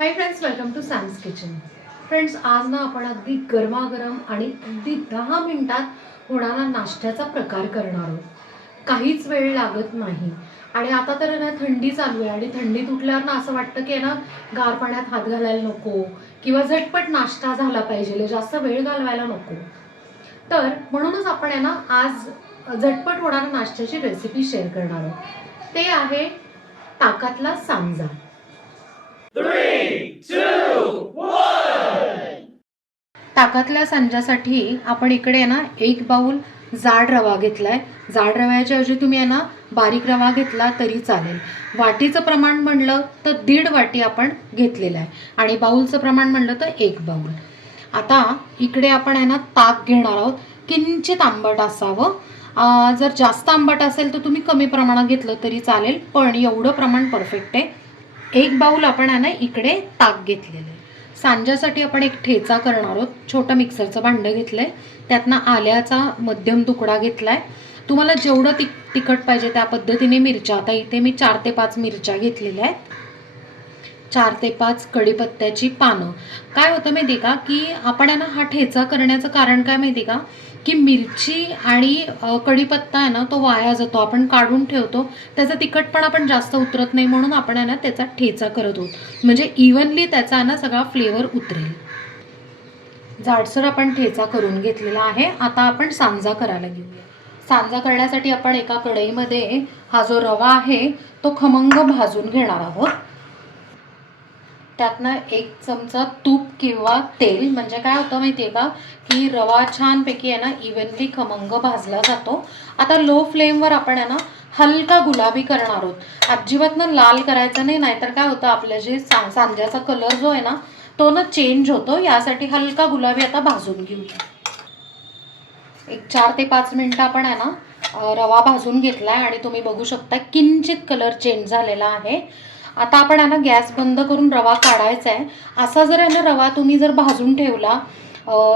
High friends, welcome to Sam's kitchen. Friends, आज ना आपण अगदी गरमागरम आणि अगदी 10 मिनिटात होणारा नाश्त्याचा प्रकार करणार आहोत. काहीच वेळ लागत नाही. आणि आता तर ना थंडी चालू आहे आणि थंडीत उठल्यावर ना असं वाटतं की ना गार पाण्यात हात घालायला नको किंवा झटपट नाश्ता झाला पाहिजे, जास्त वेळ घालवायला नको. तर म्हणूनच आपण आहे ना आज झटपट होणाऱ्या नाश्त्याची रेसिपी शेअर करणार आहोत. ते आहे ताकातला सांजा. 3, 2, 1. ताकातल्या सांज्यासाठी आपण इकडे ना 1 बाउल जाड रवा घेतलाय. जाड रव्याच्या ऐवजी तुम्ही आहे ना बारीक रवा घेतला तरी चालेल. वाटीचं प्रमाण म्हणलं तर 1.5 वाटी आपण घेतलेलं आहे आणि बाउलचं प्रमाण म्हणलं तर 1 बाउल. आता इकडे आपण आहे ना ताक घेणार आहोत. किंचित आंबट असावं. जर जास्त आंबट असेल तर तुम्ही कमी प्रमाणात घेतलं तरी चालेल, पण एवढं प्रमाण परफेक्ट आहे. 1 बाउल आपण आहे ना इकडे ताक घेतलेलं आहे. सांज्यासाठी आपण एक ठेचा करणार आहोत. छोटं मिक्सरचं भांडं घेतलंय, त्यातनं आल्याचा मध्यम तुकडा घेतलाय. तुम्हाला जेवढं तिखट पाहिजे त्या पद्धतीने मिरच्या, आता इथे मी 4 ते 5 मिरच्या घेतलेल्या आहेत. 4 ते 5 कढीपत्त्याची पानं. काय होतं माहिती का की आपण आहे ना हा ठेचा करण्याचं कारण काय माहिती का की मिरची आणि कढीपत्ता आहे ना तो वाया जातो, आपण काढून ठेवतो, त्याचा तिखटपणा पण जास्त उतरत नाही, म्हणून आपण आहे ना त्याचा ठेचा करत आहोत, म्हणजे इव्हनली त्याचा आहे ना सगळा फ्लेवर उतरेल. जाडसर आपण ठेचा करून घेतलेला आहे. आता आपण सांजा करायला घेऊया. सांजा करण्यासाठी आपण एका कढईमध्ये हा जो रवा आहे तो खमंग भाजून घेणार आहोत. त्यातनं 1 चमचा तूप किंवा तेल, म्हणजे काय होतं माहिती आहे का की रवा छानपैकी आहे ना इव्हनली खमंग भाजला जातो. आता लो फ्लेमवर आपण आहे ना हलका गुलाबी करणार आहोत. अजिबात ना लाल करायचं नाही, नाहीतर काय होतं आपल्या जे सांज्याचा कलर जो आहे ना तो ना चेंज होतो. यासाठी हलका गुलाबी आता भाजून घेऊया. एक 4 ते 5 मिनिटं आपण आहे ना रवा भाजून घेतलाय आणि तुम्ही बघू शकता किंचित कलर चेंज झालेला आहे. आता आपण आहे ना गॅस बंद करून रवा काढायचा आहे. असा जर आहे ना रवा तुम्ही जर भाजून ठेवला,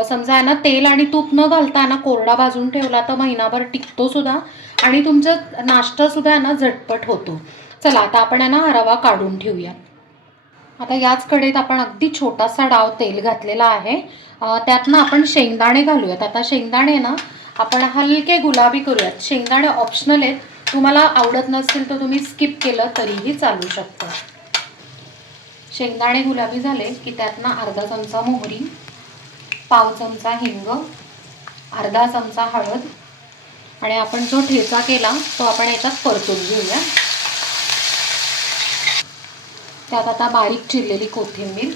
समजा आहे ना तेल आणि तूप न घालता आहे ना कोरडा भाजून ठेवला तर महिनाभर टिकतो सुद्धा आणि तुमचा नाश्ता सुद्धा आहे ना झटपट होतो. चला आता आपण आहे ना हा रवा काढून ठेवूया. आता याच कढईत आपण अगदी छोटासा डाव तेल घातलेला आहे. त्यातनं आपण शेंगदाणे घालूयात. आता शेंगदाणे ना आपण हलके गुलाबी करूयात. शेंगदाणे ऑप्शनल आहेत, तुम्हाला आवडत नसतील तर तुम्ही स्किप केलं तरीही चालू शकतं. शेंगदाणे गुलाबी झाले की त्यातनं अर्धा चमचा मोहरी, पाव चमचा हिंग, अर्धा चमचा हळद आणि आपण जो ठेचा केला तो आपण याच्यात परतून घेऊया. त्यात आता बारीक चिरलेली कोथिंबीर.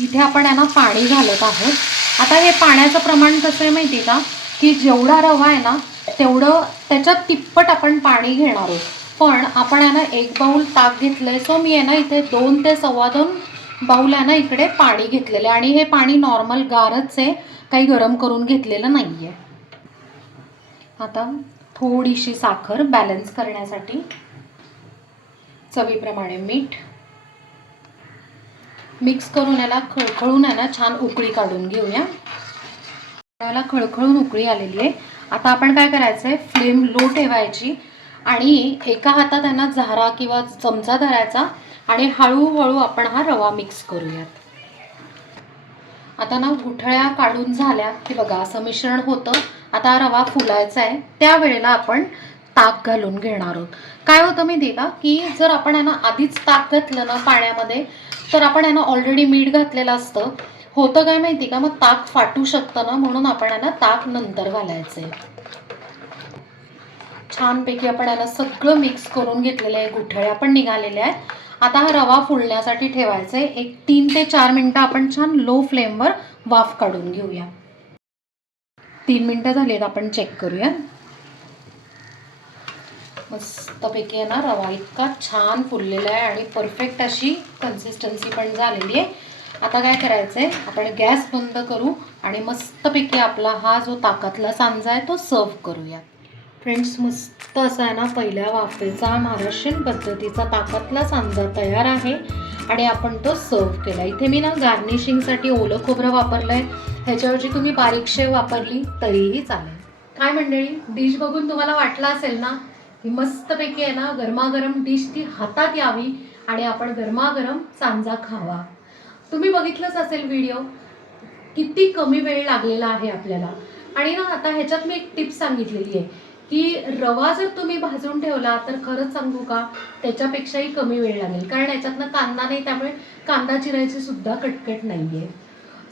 इथे आपण आहे ना पाणी घालत आहोत. आता हे पाण्याचं प्रमाण कसं आहे माहिती आहे का की जेवढा रवा आहे ना तेवढं त्याच्यात तिप्पट आपण पाणी घेणार आहोत. पण आपण आहे ना 1 बाउल ताक घेतलंय, सो मी आहे ना इथे 2 ते 2.25 बाउल आहे ना इकडे पाणी घेतलेलं आहे आणि हे पाणी नॉर्मल गारच आहे, काही गरम करून घेतलेलं नाही आहे. आता थोडीशी साखर बॅलन्स करण्यासाठी, चवीप्रमाणे मीठ, मिक्स करून याला खळखळून आहे ना छान उकळी काढून घेऊया. याला खळखळून उकळी आलेली आहे. आता आपण काय करायचं आहे, फ्लेम लो ठेवायची आणि एका हातात आहे ना झारा किंवा चमचा धरायचा आणि हळूहळू आपण हा रवा मिक्स करूयात. आता ना गुठळ्या काढून झाल्या की बघा असं मिश्रण होतं. आता रवा फुलायचा आहे, त्यावेळेला आपण ताक घालून घेणार आहोत. काय होतं माहिती आहे का की जर आपण आहे ना आधीच ताक घातलं ना पाण्यामध्ये तर आपण आहे ना ऑलरेडी मीठ घातलेलं असतं. होतं काय माहिती का, मग ताक फाटू शकतं ना, म्हणून आपण आहे ना ताक नंतर घालायचं आहे. छानपैकी आपण आहे ना सगळं मिक्स करून घेतलेलं आहे, गुठळ्या पण निघालेल्या आहेत. आता हा रवा फुलण्यासाठी ठेवायचा आहे. एक 3 ते 4 मिनिटं आपण छान लो फ्लेमवर वाफ काढून घेऊया. 3 मिनिटं झालीत, आपण चेक करूया. मस्तपैकी आहे ना रवा इतका छान फुललेला आहे आणि परफेक्ट अशी कन्सिस्टन्सी पण झालेली आहे. आता काय करायचं आहे, आपण गॅस बंद करू आणि मस्तपैकी आपला हा जो ताकातला सांजा आहे तो सर्व करूया. फ्रेंड्स, मस्त असा आहे ना पहिल्या वाफेचा महाराष्ट्रीयन पद्धतीचा ताकातला सांजा तयार आहे आणि आपण तो सर्व केला. इथे मी ना गार्निशिंगसाठी ओलं खोबरं वापरलं आहे, ह्याच्याऐवजी तुम्ही बारीक शेव वापरली तरीही चालेल. काय मंडळी, डिश बघून तुम्हाला वाटलं असेल ना की मस्तपैकी आहे ना गरमागरम डिश ती हातात यावी आणि आपण गरमागरम सांजा खावा. तुम्ही बघितलंच असेल व्हिडिओ, किती कमी वेळ लागलेला आहे आपल्याला. आणि ना आता ह्याच्यात मी एक टिप सांगितलेली आहे की रवा जर तुम्ही भाजून ठेवला तर खरंच सांगू का, त्याच्यापेक्षाही कमी वेळ लागेल, कारण याच्यातनं कांदा नाही, त्यामुळे कांदा चिरायची सुद्धा कटकट नाहीये.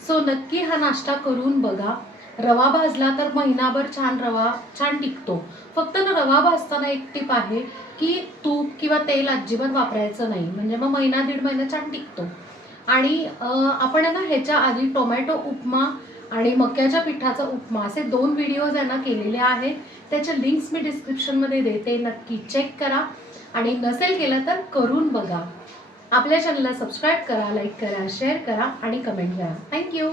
सो नक्की हा नाश्ता करून बघा. रवा भाजला तर महिनाभर रवा छान टिकतो. फक्त ना रवा भाजताना एक टिप आहे की तूप किंवा तेल अजिबात वापरायचं नाही, म्हणजे मग महिना दीड महिना छान टिकतो. आणि आपण आहे ना ह्याच्या आधी टोमॅटो उपमा आणि मक्याच्या पिठाचा उपमा असे 2 व्हिडिओज आहे ना केलेले आहेत. त्याच्या लिंक्स मी डिस्क्रिप्शनमध्ये देते, नक्की चेक करा. आणि नसेल केलं तर करून बघा. आपल्या चॅनलला सबस्क्राईब करा, लाईक करा, शेअर करा आणि कमेंट करा. थँक्यू.